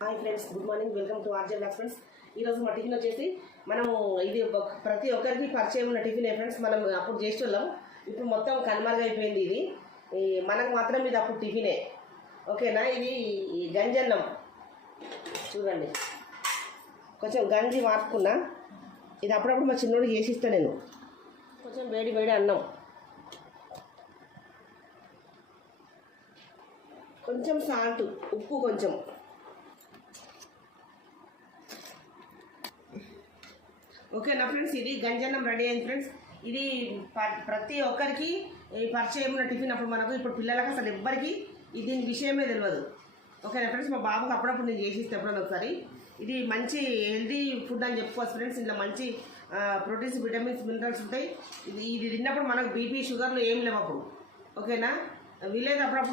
Hi friends, good morning. Welcome to RJ blogs friends. ఈరోజు మా tiffin వచ్చేసి మనము ఇది ప్రతి ఒక్కరికి పరిచయం ఉన్న టిఫిన్ ఫ్రెండ్స్. మనం అప్పుడు చేసి వాళ్ళం, ఇప్పుడు మొత్తం కనుమరుగైపోయింది. ఇది మనకు మాత్రం ఇది అప్పుడు టిఫినే, ఓకేనా. ఇది గంజన్నం చూడండి, కొంచెం గంజి మార్చుకున్నా. ఇది అప్పుడప్పుడు మా చిన్నోడు చేసిస్తా నేను. కొంచెం వేడి వేడి అన్నం, కొంచెం సాల్ట్, ఉప్పు కొంచెం. ఓకేనా ఫ్రెండ్స్, ఇది గంజన్నం రెడీ అయింది ఫ్రెండ్స్. ఇది ప్రతి ఒక్కరికి పరిచయం ఉన్న టిఫిన్ అప్పుడు మనకు. ఇప్పుడు పిల్లలకు అసలు ఎవ్వరికి దీని విషయమే తెలియదు. ఓకేనా ఫ్రెండ్స్, మా బాబుకి అప్పుడప్పుడు నేను చేసిస్తే ఎప్పుడన్నా ఒకసారి. ఇది మంచి హెల్దీ ఫుడ్ అని చెప్పుకోవచ్చు ఫ్రెండ్స్. ఇందులో మంచి ప్రోటీన్స్, విటమిన్స్, మినరల్స్ ఉంటాయి. ఇది తిన్నప్పుడు మనకు బీపీ, షుగర్లు ఏం లేవు అప్పుడు. ఓకేనా, వీలేదు అప్పుడప్పుడు